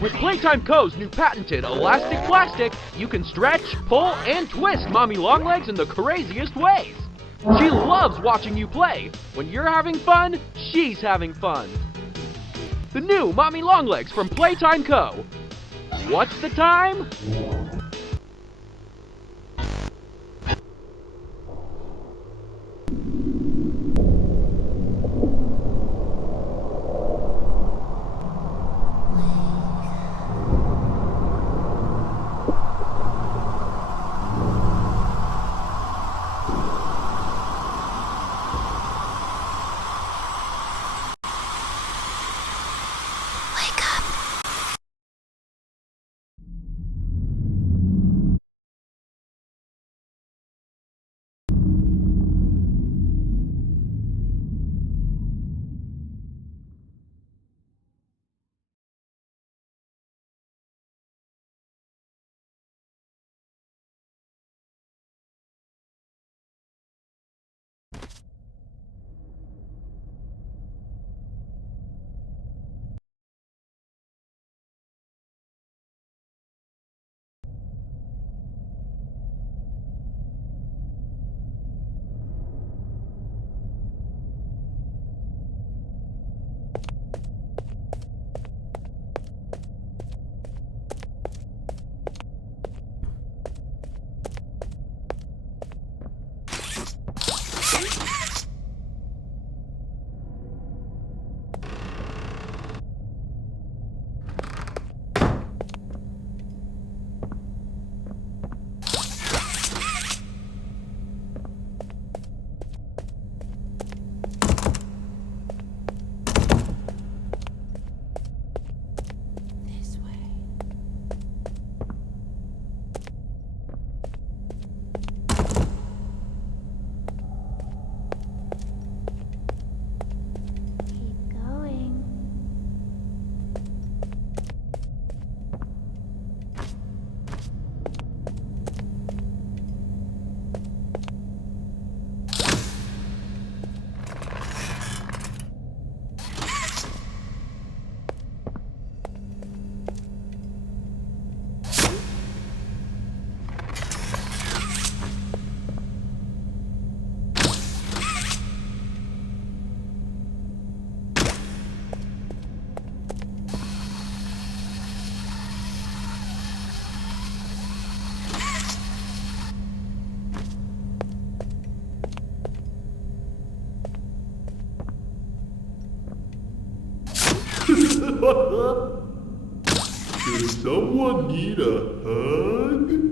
With Playtime Co.'s new patented elastic plastic, you can stretch, pull, and twist Mommy Longlegs in the craziest ways. She loves watching you play. When you're having fun, she's having fun. The new Mommy Longlegs from Playtime Co. What's the time? Does someone need a hug?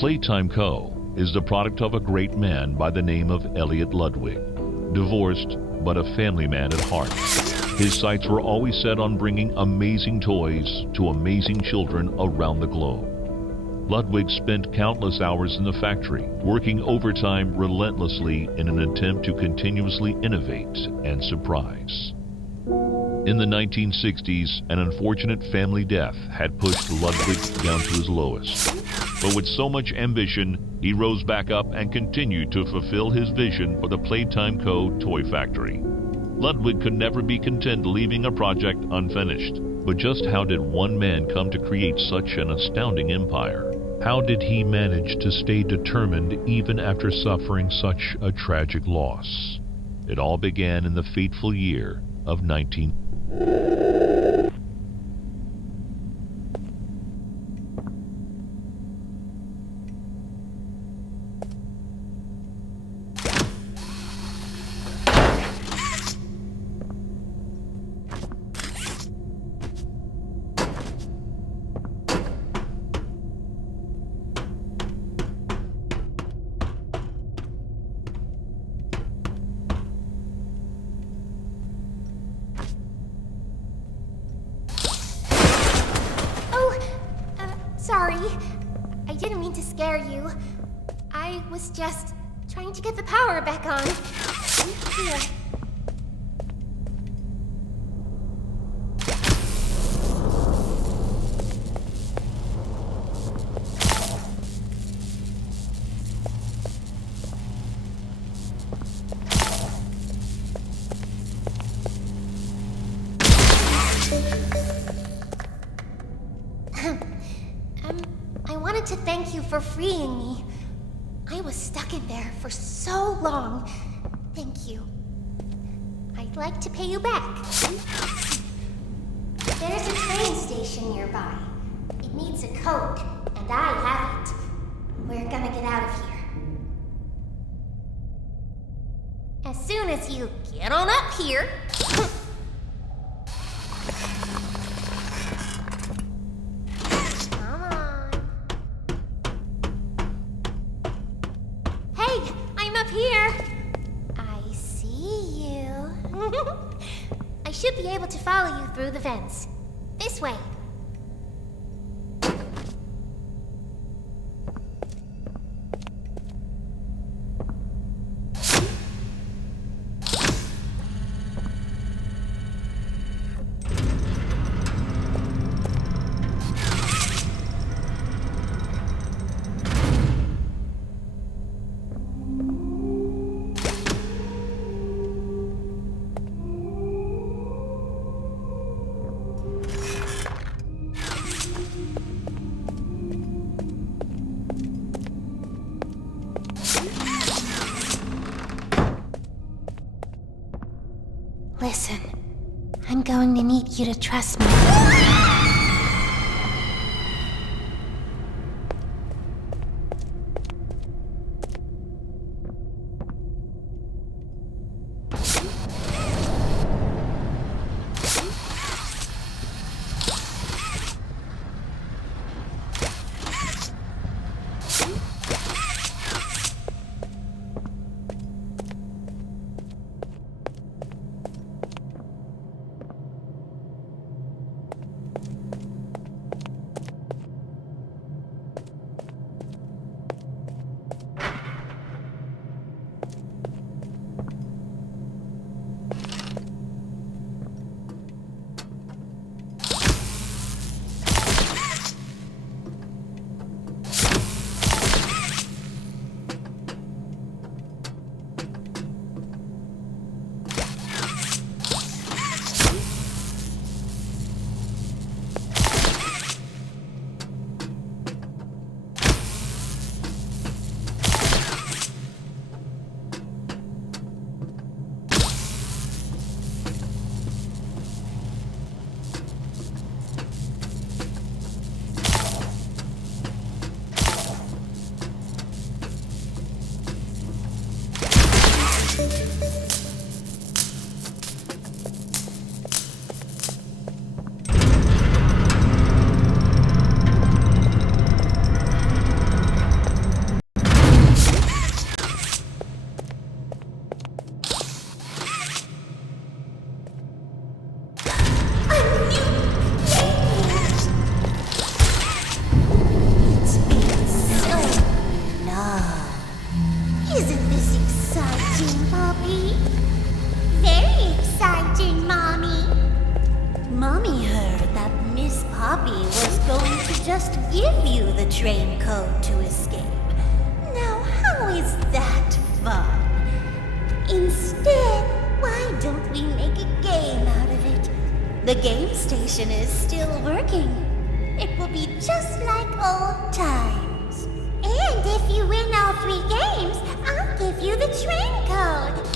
Playtime Co. is the product of a great man by the name of Elliot Ludwig, divorced but a family man at heart. His sights were always set on bringing amazing toys to amazing children around the globe. Ludwig spent countless hours in the factory, working overtime relentlessly in an attempt to continuously innovate and surprise. In the 1960s, an unfortunate family death had pushed Ludwig down to his lowest. But with so much ambition, he rose back up and continued to fulfill his vision for the Playtime Co. toy factory. Ludwig could never be content leaving a project unfinished. But just how did one man come to create such an astounding empire? How did he manage to stay determined even after suffering such a tragic loss? It all began in the fateful year of 19... Sorry. I didn't mean to scare you. I was just trying to get the power back on. Here. I wanted to thank you for freeing me. I was stuck in there for so long. Thank you. I'd like to pay you back. There's a train station nearby. It needs a code, and I have it. We're gonna get out of here. As soon as you get on up here... Here. I see you. I should be able to follow you through the vents. This way. Listen, I'm going to need you to trust me. watching, Mommy. Mommy heard that Miss Poppy was going to just give you the train code to escape. Now, how is that fun? Instead, why don't we make a game out of it? The game station is still working. It will be just like old times. And if you win all 3 games, I'll give you the train code.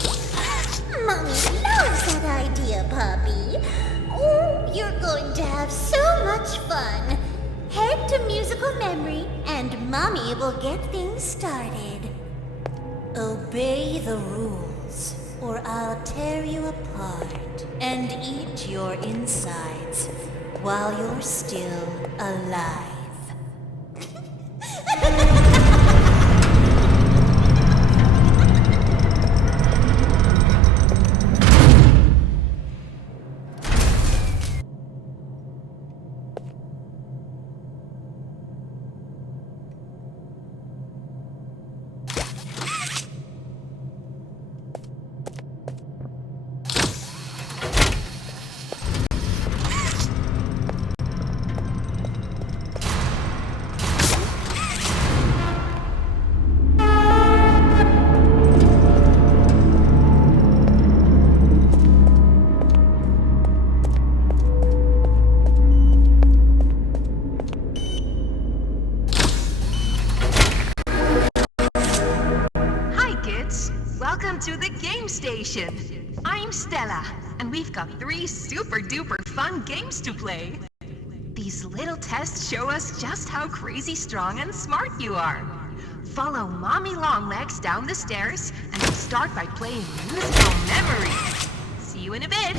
Mommy loves that idea, Poppy. Oh, you're going to have so much fun. Head to musical memory, and Mommy will get things started. Obey the rules, or I'll tear you apart and eat your insides while you're still alive. Welcome to the game station. I'm Stella, and we've got 3 super duper fun games to play. These little tests show us just how crazy strong and smart you are. Follow Mommy Longlegs down the stairs, and we'll start by playing musical memory. See you in a bit.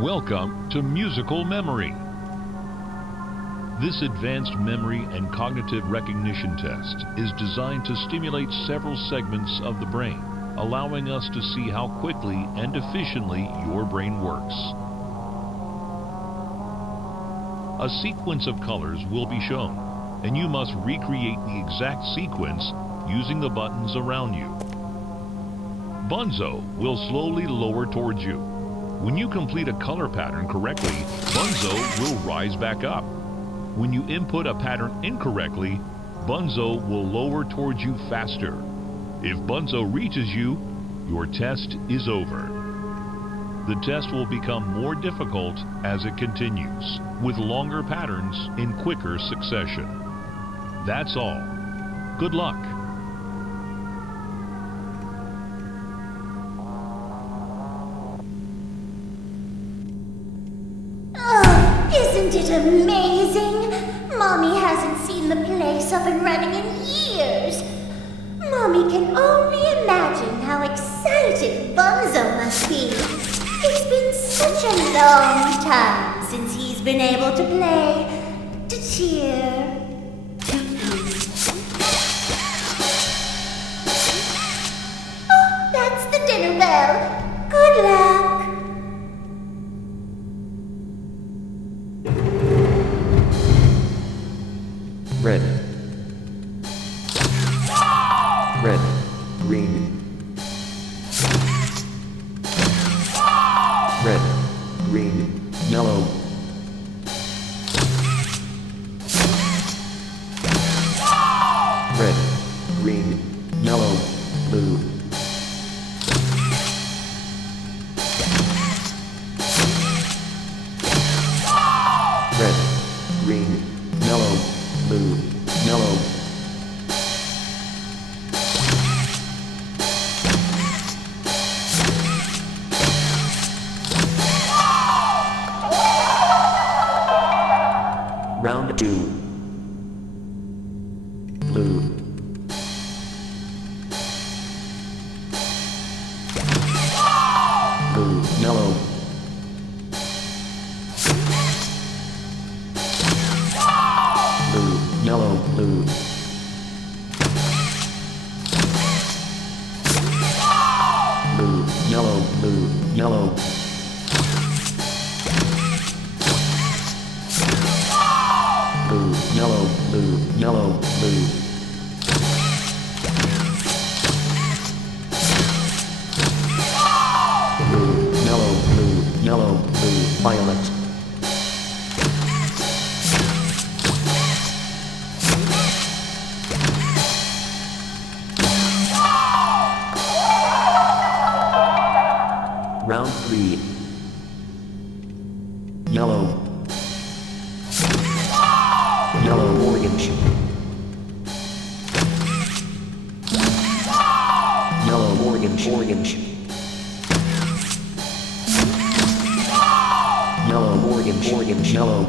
Welcome to Musical Memory. This advanced memory and cognitive recognition test is designed to stimulate several segments of the brain, allowing us to see how quickly and efficiently your brain works. A sequence of colors will be shown, and you must recreate the exact sequence using the buttons around you. Bunzo will slowly lower towards you. When you complete a color pattern correctly, Bunzo will rise back up. When you input a pattern incorrectly, Bunzo will lower towards you faster. If Bunzo reaches you, your test is over. The test will become more difficult as it continues, with longer patterns in quicker succession. That's all. Good luck. Oh, isn't it amazing? Mommy hasn't seen the place up and running in years. Mommy can only imagine how excited Bunzo must be. It's been such a long time since he's been able to play, to cheer, to eat. Oh, that's the dinner bell. Good luck. Red. Red. Green. Red. Green. Yellow. Red. Green. Yellow. Blue. Red. Green. Yellow. Blue. Yellow. Round 2. Blue. Blue. Yellow. Blue. Yellow. Blue. Blue. Yellow. Blue. Yellow. Blue, yellow, blue, yellow, blue. Blue, yellow, blue, yellow, blue, violet. Round 3. Yellow. Yellow orange. Yellow orange orange. Yellow orange orange yellow.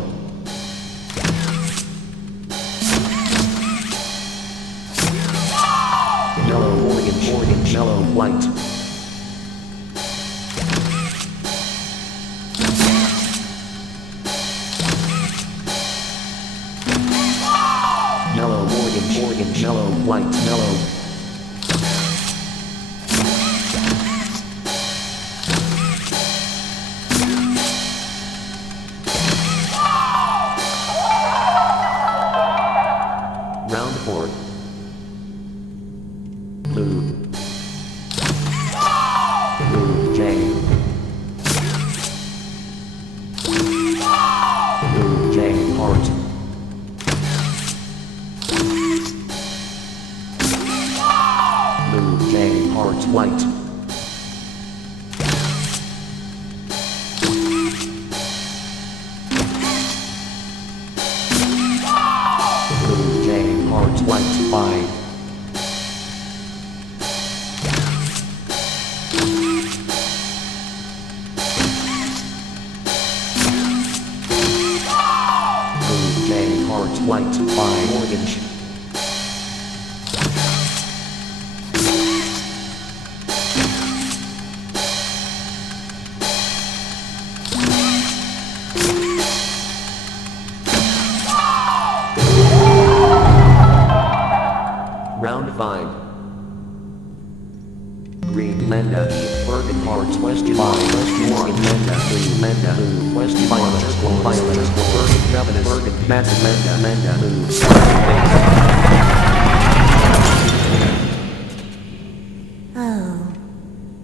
Yellow orange orange yellow white. Yellow, orange, yellow, white, yellow. Round 4. Blue. Blue, J. Blue, J, heart. Blue, J, heart, white. Blue, J, heart, white, 5. Blue, J, heart, white, 5, orange. Menda, Blue, Menda, Blue, West, Violet, Bergen, Revenant, Bergen, Menda, Move. Oh,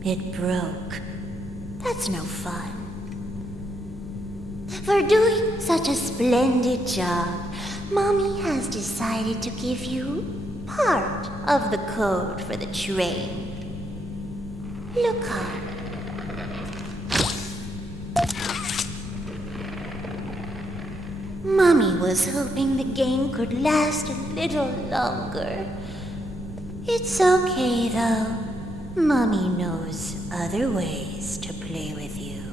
it broke. That's no fun. For doing such a splendid job, Mommy has decided to give you part of the code for the train. Look up. Mommy was hoping the game could last a little longer. It's okay, though. Mommy knows other ways to play with you.